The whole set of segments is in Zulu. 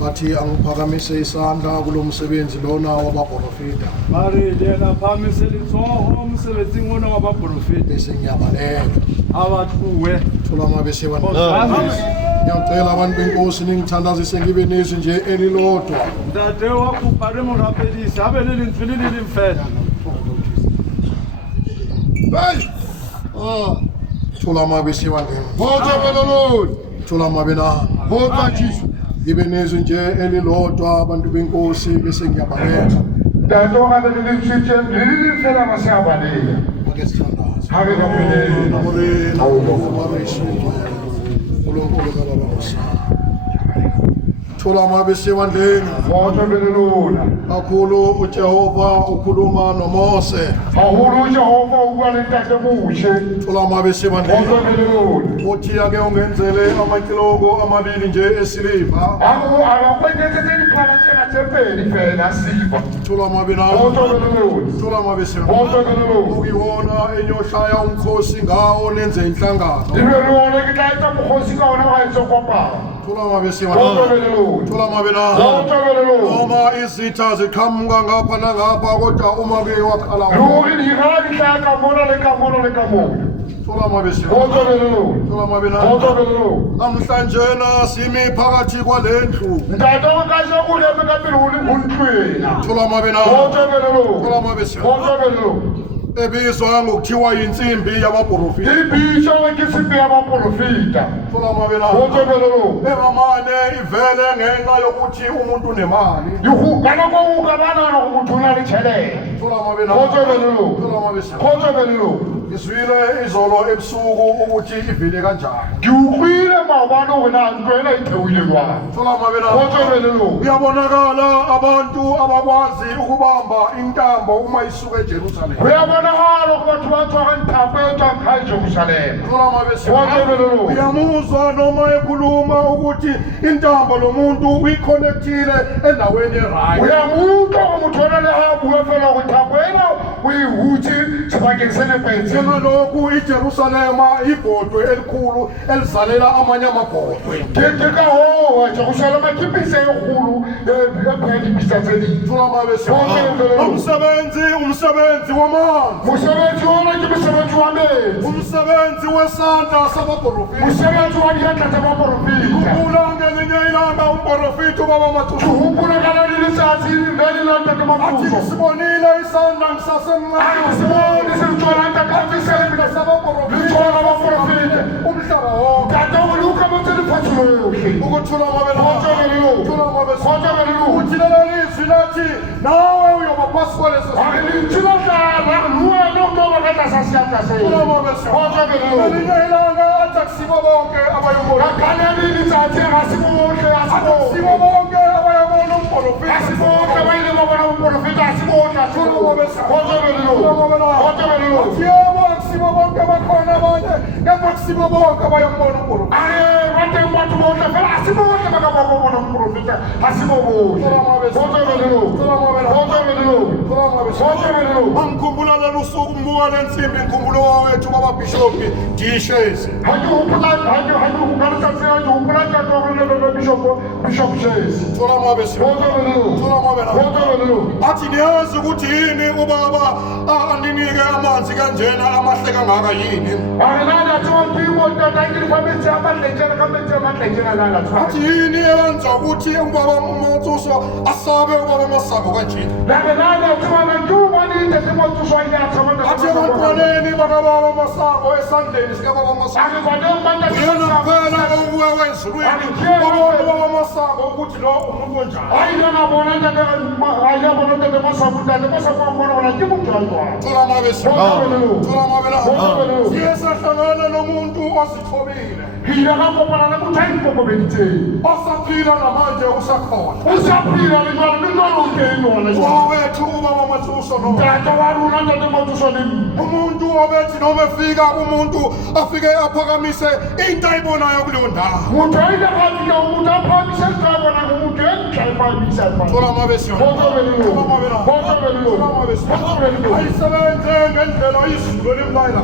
Bathi angiphakamise isandla kulo msebenzi lona wabaprofita. Bese ngiyabaleka. Thola amabese abantu. Ngiyacela abantu benkosi ningithandazise ngibe nezwi nje elilodwa. Thola amabese abantu. Thola amabena. Ngibe nezwi nje elilodwa abantu benkosi bese ngiyabaleka. Thola amabese wandleni. Kakhulu uJehova ukhuluma noMose. Thola amabese wandleni. Uthi ake ungenzele amakiloko amabili nje esiliva. Thola amabena. Thola amabese. Uyiwona enyoshaya umkhosi ngawo nenze inhlangano. Thola amabese wandleni. Thola amabena. Noma izitha ziqhamuka ngapha nangapha kodwa uma kuye wakhala. Thola amabese. Thola amabena. Namhlanjena simi phakathi kwalendlu. Thola amabena. Thola amabese. Ebizwa ngokuthiwa insimbi yabaprofita. Thola amabena. Emamane ivele ngenxa yokuthi umuntu unemali. Thola amabena. Thola amabese. Izwile izolo ebusuku ukuthi ivile kanjani. Thola amabena. Uyabonakala abantu abakwazi ukubamba intambo uma isuka eJerusalem. Thola amabese. Uyamuzwa noma ekhuluma ukuthi intambo lomuntu uyiconnectile endaweni erayi. Njengalokhu iJerusalema ibhodwe elikhulu elizalela amanye amabhodwe. Thola amabese. Umsebenzi wamanzi. Umsebenzi wesandla sabaprofita. Kukula ngelinye ilanga umprofita ubaba Mathuso. Athi sibonile isandla ngisasemncane. Umhlaba wonke. Ukuthola amabena. Uthi lelo lizwi lathi nawe uyoba phasi kwaleso. Elinye ilanga athi akusibo bonke abayobona. Akusibo bonke abayobona umprofita. Yebo akusibo bonke bakhona abanye, kepha akusibo bonke abayobona umprofita. Angikhumbula lolu suku mbuka lensimbi ngikhumbula wawethu bababhishophi dishezi. Thola amabese. Athi niyazi ukuthi yini ubaba andinike amanzi kanjena amahle kangaka yini? Athi yini eyenza ukuthi ubaba Mathuso asabe ubaba Masango kanje? Athi abantwaneni bakababa Masango esandleni sikababa Masango. Yena kuphela owenzulwini ubaba Masango ukuthi lo umuntu onjani. Thola amabese. Thola amabena. Siyesahlangana nomuntu osithobile. Osaphila namanje usakhona. Wawethu ubaba Mathuso no. Umuntu obethi noma efika umuntu afike aphakamise into ayibonayo kuleyo ndawo. thola amabesi ayisebenze ngendlela izulu elimlayela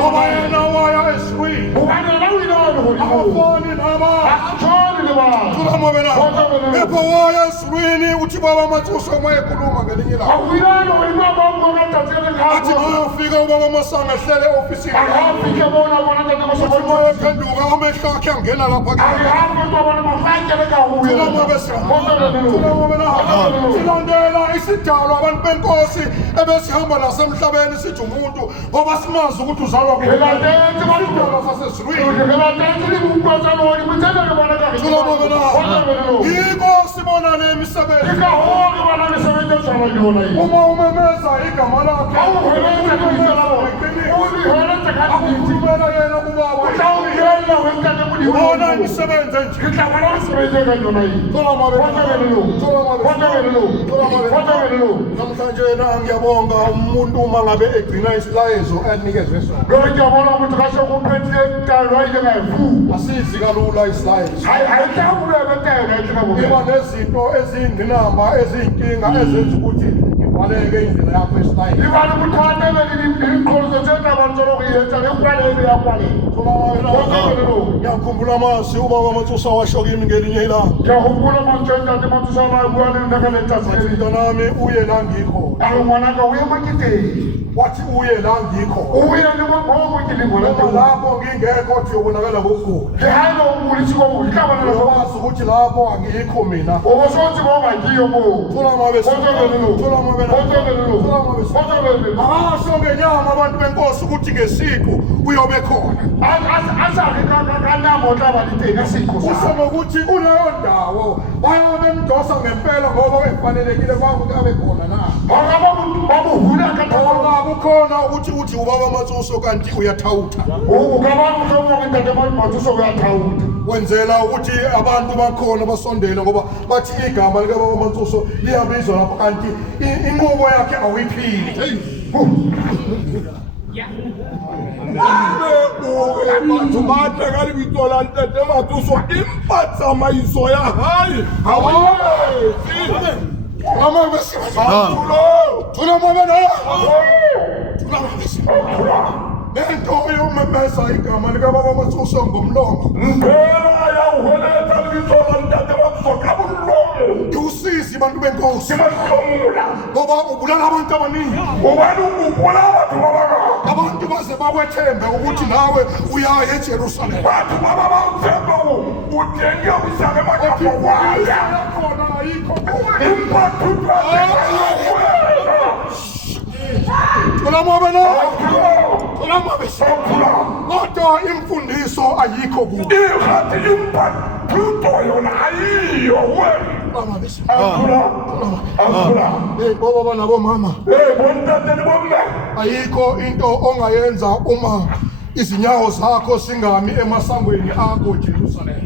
ngoba yena waya esikuwini abafani nama thola amabena epho waya esikuwini uthi baba Matsuso uma ekhuluma ngelinye ilanga athi mayofika ubaba Masango ehlele ofisini uthi mayephenduka amehlo akhe angena lapha silandela isidalwa abantu benkosi ebesihamba nasemhlabeni sithi umuntu ngoba simazi ukuthi uzalwa yiko sibona le misebenzi uma umemeza igama lakhe akuthumela yena kubaba ubona imisebenzi enje namhlanje yena ngiyabonga umuntu uma ngabe egcina isilayezo anikezwe sona asizi kalula isilayezo iba nezinto eziyingqinamba eziyinkinga ezenza ukuthi ivaleke indlela yakho esilayezweni ngiyakhumbula amasi ubaba Matsuso washo kimi ngelinye ilanga mntanami uye la ngikho wathi uye la ngikho noma lapho ngingekho othi uyobonakala ngokugula wazi ukuthi lapho angikho mina akasho ngenyama abantu benkosi ukuthi ngesiqu uyobe khona usenokuthi kuleyo ndawo bayobe mdosa ngempela ngoba efanelekile kwabo abe khona na kukhona ukuthi ubaba Matsuso kanti uyathawutha wenzela ukuthi abantu bakhona basondele ngoba bathi igama likababa Matsuso liyabizwa lapho kanti inqubo yakhe awiphili batho ba tla lebitso la Ntate Matsuso empa tsamaiso ya hae lento yomemeza igama likababa Matsuso ngomlomo iwusizi abantu benkosi ngoba ubulala abantu abaningi abantu baze bakwethembe ukuthi nawe uyaya eJerusalem kodwa imfundiso ayikho kubo baba nabo mama ayikho into ongayenza uma izinyawo zakho singami emasangweni akho Jerusalem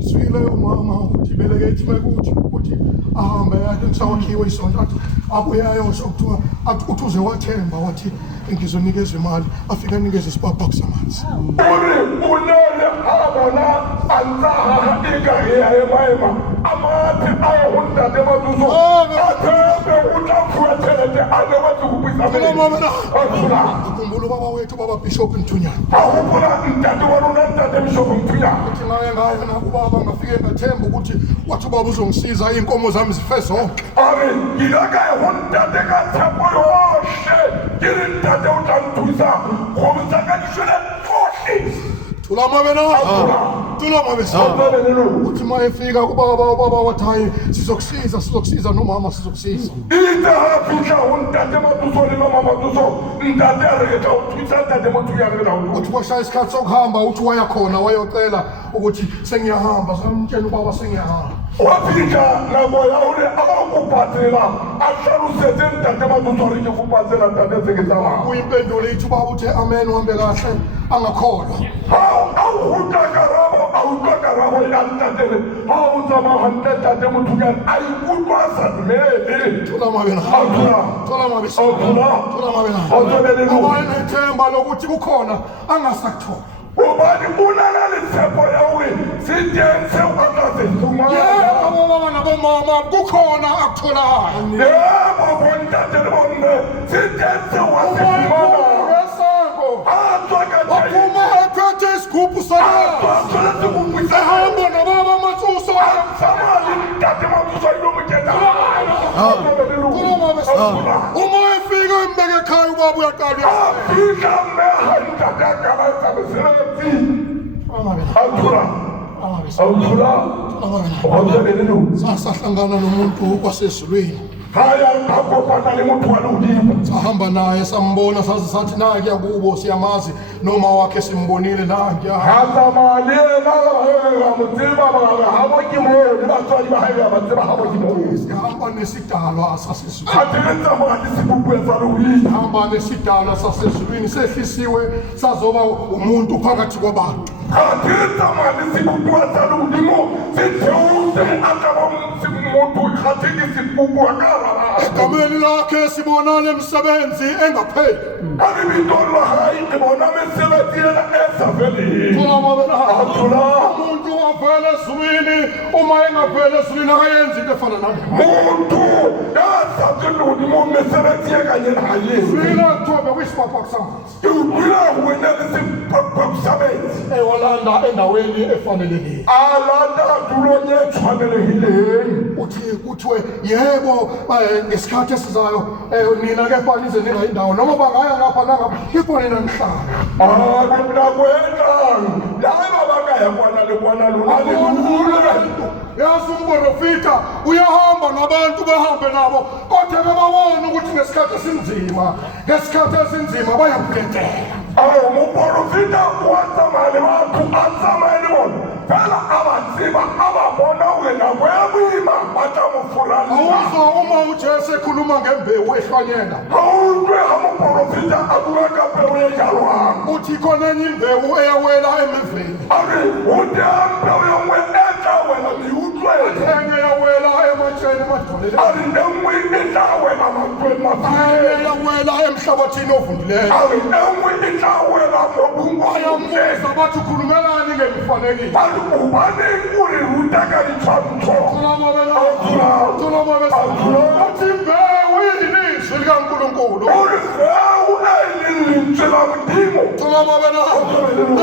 swile umama ukuthi belekethi ukuthi ahambe yakhe ngisawakhiwe isonto abuye ayosho kuthiwa uthi uze wathemba wathi ngizonikezwe imali afika anikeze isibhabhaka samanzi unele abona anzaha igahiya emaema amathe ayahundade Matsuso athembe utafuyathelete anewazukupisa akhumbula ubaba wethu baba Bishop Mthunyana akhumbula Ntate waruna Ntate Bishop Mthunyana uthi ngaye nakubaba ngafike ngathemba ukuthi wathi ubaba uzongisiza inkomo zami zife zonke ngilakaye huntate kathembo yoshe ngiri Ntate utanthuisa ngomzakadishwele kohle uthi ma efika kubaba wathi hayi sizokusiza nomama sizokusiza uthi kwashaya isikhathi sokuhamba uthi wayakhona wayocela ukuthi sengiyahamba samtshela ubaba sengiyahamba waphinda namoya ule akakubhathela ashalusete Ntate Matsuso rike kubhathela Ntate zekizama uyimpendulo ithi ubaba uthi amen uhambe kahle angakholwa awuhuta karabo awutlwa rabo ya ntatele ha o tsama hantle tate motho ka a ikutlwa sa dumele thola mabena thola mabena thola mabena ngoba nethemba lokuthi kukhona angasakuthola ubani unana letshepo ya hore se teng seo a tla se fumana yebo baba nabomama kukhona akutholayo yebo bontate le bomme se teng seo a se fumana waphuma ethethe isigubhu salazi ehamba nobaba amathuso uma efika embeke ekhaya ubaba uyaqala sahlangana nomuntu wasezulwini sahamba naye sambona sathi nangiya kubo siyamazi noma wakhe simbonile nangiya sihamba nesidalwa sasezulwini sehlisiwe sazoba umuntu phakathi kwabantu egameni lakhe sibona lemisebenzi engapheli umuntu avele ezulwini uma engavele ezulwini akayenzi into efana nalezulwini akuthobe kwisibhabha kusamanzi ewalanda endaweni efanelekile uthi kuthiwe yebo ngesikhathi esizayo nina kepha nize ningayindawo noma bangaya ngapha nangapha kepha nina nihlala yazi umborofika uyahamba nabantu behambe nabo kodwa bebabona ukuthi ngesikhathi esinzima bayabuketela umborofika watsamale batho atsamayele bona fela abanzima ababona wena kuyabuyima batamufurana awuzwa uma ujesu ekhuluma ngembewu ehlanyela awuzwe amaprofita abuka mbewu yenjalwanga uthi khona enye imbewu eyawela emeveni uthi mbewu yomwe etawela miutlwe enye yawela ematsheni emadoleni enwe itawela matweni enye yawela emhlabathini ovundileyo enwe itawela bayambuza bathi ukhulumelani ngemifanekiso ubani uri rutaka litshwantsho uthi imbewu ililizwi likaNkulunkulu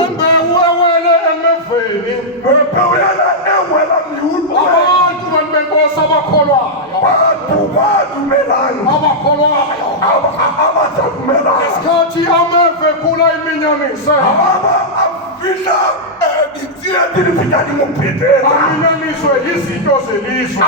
imbewu ewele emeveni abantu benkosi abakholwayo isikhathi ameve khula iminyanise aminyaniswe yizinto zelizwe